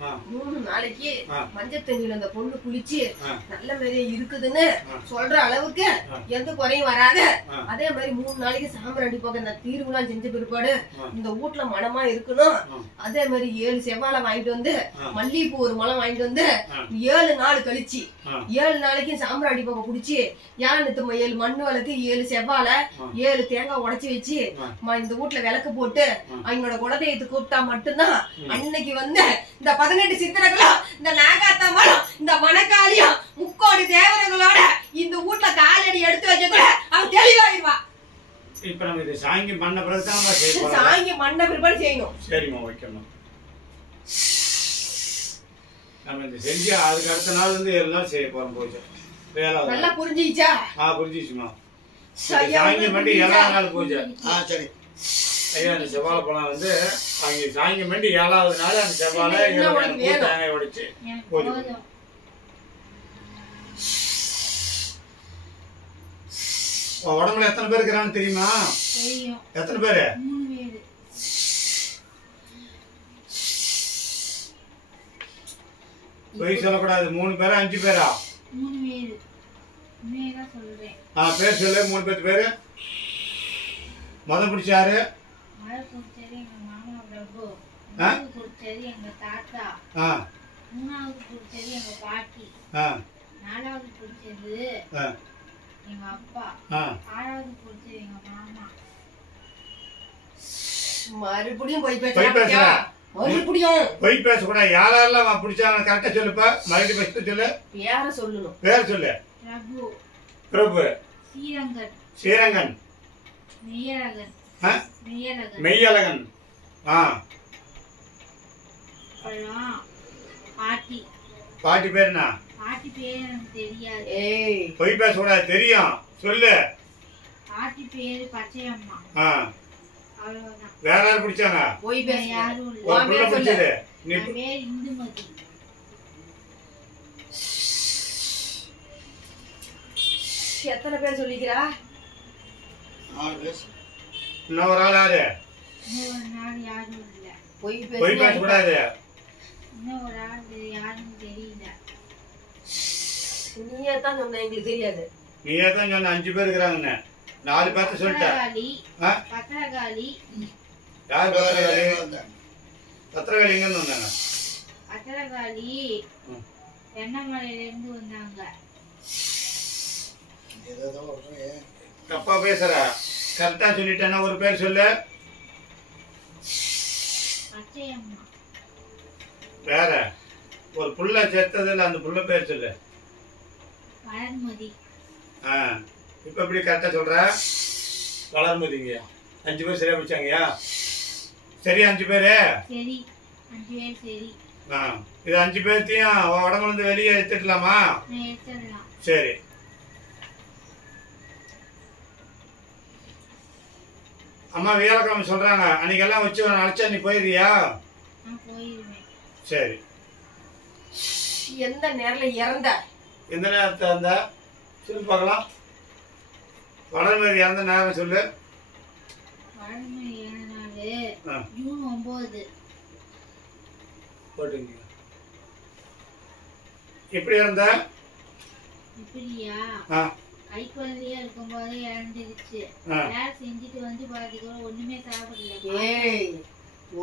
3 நாளைக்கு மஞ்சள் தண்ணியில அந்த பொண்ணு குளிச்சு நல்ல மாதிரியே இருக்குதுன்னு சொல்ற அளவுக்கு எந்த குறையும் வராது. அதே மாதிரி 3 நாளைக்கு சாம்பிராணி போக இந்த தீர்வுலாம் செஞ்ச பிற்பாடு இந்த வீட்டுல மனமா இருக்கணும். அதே மாதிரி 7 செவ்வாழை வாங்கிட்டு வந்து மல்லிகைப்பூ ஒரு மலம் வாங்கிட்டு வந்து 7 நாள் கழிச்சு 7 நாளைக்கு சாம்பிராணி போக குடிச்சு 7 மண்ணு விளக்கு 7 செவ்வாழை 7 தேங்காய் உடைச்சு வச்சு இந்த வீட்டுல விளக்கு போட்டு அவங்களோட குலதெய்வத்தை கூப்பிட்டா மட்டும்தான் அன்னைக்கு வந்து இந்த 18 சித்திரங்களும் இந்த நாகாத்தம்மனும் இந்த மணக்காளியும் 3 கோடி தேவதைகளோட இந்த வீட்டுல காலடி எடுத்து வைக்க கூட அவன் தெளிவாயிருவா. இப்ப நம்ம இது சாங்கி மண்ண பிறகு சாங்கி மண்ண பிற்பாடு செய்யணும். சரிம்மா வைக்கணும். நம்ம இந்த செஞ்சு அதுக்கு அடுத்த நாள் வந்து 7 நாள் செய்ய போறோம். போச்சு நல்லா புரிஞ்சிச்சா? புரிஞ்சிச்சுமா. சாங்கி மண்டி 7ஆவது நாள் பூஜை. சரி ஐயா, அந்த செவ்வாழை பழம் வந்து அங்கே சாங்கி மண்டி 7ஆவது நாள் அந்த செவ்வாழை தேங்காய் உடைச்சு பூஜை. உடம்புல எத்தனை பேர் இருக்கிறான்னு தெரியுமா? எத்தனை பேரு? போய் சொல்லக்கூடாது. 3 பேரா 5 பேரா? பேர் சொல்லு. 3 பேர் பேரு. மொதல் பிடிச்சாரு எங்க தாத்தா, 3வது பிடிச்சது எங்க பாட்டி, 4வது பிடிச்சது எங்க அப்பா, 6வது பிடிச்சது எங்க மாமா. மறுபடியும் போய் பேசுறா. போய் பேசக்கூடாது. யாரெல்லாம் பிடிச்சாங்க கரெக்டா சொல்லுப்பா. மறுபடியும் பேச சொல்லு. பேர சொல்லணும். பேர் சொல்லு. பிரபு, பிரபு, ஸ்ரீரங்கன், ஸ்ரீரங்கன், மெய்யழகன், மெய்யழகன், பாட்டி. பாட்டி பேர் என்ன? பாட்டி பேர் எனக்கு தெரியாது. போய் பேசக்கூடாது. தெரியும் சொல்லு. பாட்டி பேரு பச்சையம்மா. அவ்வளவுதான். வேற யாரு பிடிச்சாங்க? போய் பேச யாரும் இல்ல. ஒரு புள்ள பிடிச்சது. நீ பேர் இந்துமதி. எத்தனை பேர் சொல்லிக்கிறா? 4 பேர். இன்னொரு ஆள் யாரு? இன்னொரு ஆள் யாரும் இல்ல. போய் பேசக்கூடாது. இன்னொரு ஆள் யாரும் தெரியல. நீயே தான் சொன்ன, எங்களுக்கு தெரியாது. நீயே தான் சொன்ன 5 பேர் இருக்கிறாங்கன்னு. 4 பேர்த்த சொல்லிட்டேன். பத்திரகாளி. யார் பத்திரகாளி? பத்திரகாளி எங்க இருந்து வந்தாங்க? பத்திரகாளி தென்னமலையில இருந்து வந்தாங்க. தப்பா பேசுற. கரெக்டா சொல்லிட்டேன்னா ஒரு பேர் சொல்லு. பச்சையம்மா. வேற ஒரு புள்ள செத்ததுல அந்த புள்ள பேர் சொல்லு. வளர்மதி. இப்ப எப்படி கரெக்டா சொல்ற? வளர்மதிங்க. 5 பேர் சரியா பிடிச்சாங்கயா? சரி 5 பேரு. சரி 5 பேர் சரி. இது 5 பேர்த்தையும் உடம்புல இருந்து வெளியே எடுத்துடலாமா? எடுத்துடலாம். சரி. அம்மா வியாழக்கிழமை சொல்றாங்க. அன்னைக்கு எல்லாம் வச்சு அழைச்சா நீ போயிருவியா? போயிருவேன். சரி. எந்த நேரத்துல இறந்த? எந்த நேரத்துல இருந்தா சொல்லு பார்க்கலாம். வளர்மதி இறந்த நேரம் சொல்லு. வளர்மதி இறந்த நாள் ஜூன் 9. போட்டுங்க. எப்படி இறந்த? இப்படியா? கை குழந்தையா இருக்கும் போது இறந்துருச்சு. வேலை செஞ்சுட்டு வந்து பாத்தீங்க ஒண்ணுமே சாப்பிடல.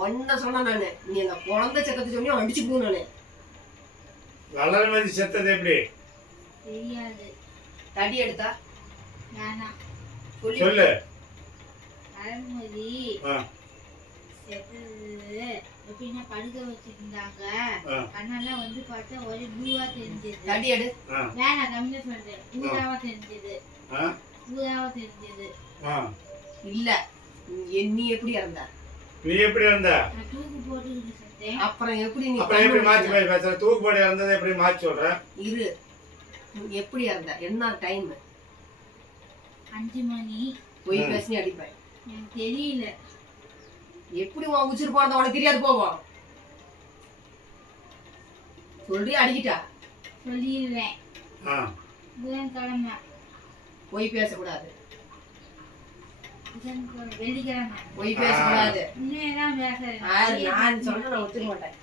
ஒன்ன சொன்ன நானு. நீ அந்த குழந்தை செத்தத்தை சொல்லி அடிச்சு போ. நானு வளர்மதி செத்தது எப்படி தெரியாது. தடி எடுத்தா? வேணாம் சொல்லு. வளர்மதி செத்தது எப்படின்னா படுக்க வச்சிருந்தாங்க. கண்ணெல்லாம் வந்து பார்த்தா ஒரே ப்ளூவா தெரிஞ்சது. தடி எடு. வேணாம் கம்மியா சொல்றேன். ப்ளூவா தெரிஞ்சது. ப்ளூவா தெரிஞ்சது. இல்ல நீ எப்படி இறந்த? நீ எப்படி இறந்த? தூக்கு போட்டு செத்தேன். அப்புறம் எப்படி நீ மாத்தி பேசுற? தூக்கு போட்டு இறந்தது எப்படி மாத்தி சொல்ற? இரு. எப்படி இறந்த? என்ன டைம்? 5 மணி. போய் பேசி அடிப்பேன். எனக்கு தெரியல. எப்படி உன் உச்சிரு போனது உனக்கு தெரியாது போவோம். சொல்லி அடிக்கிட்டா? சொல்லிடுவேன். புதன்கிழமை. போய் பேசக்கூடாது. வெள்ளிக்கிழமை. போய் பேசக்கூடாது. உண்மையதான் பேசுறேன். நான் சொன்ன நான் ஒத்துக்க மாட்டேன்.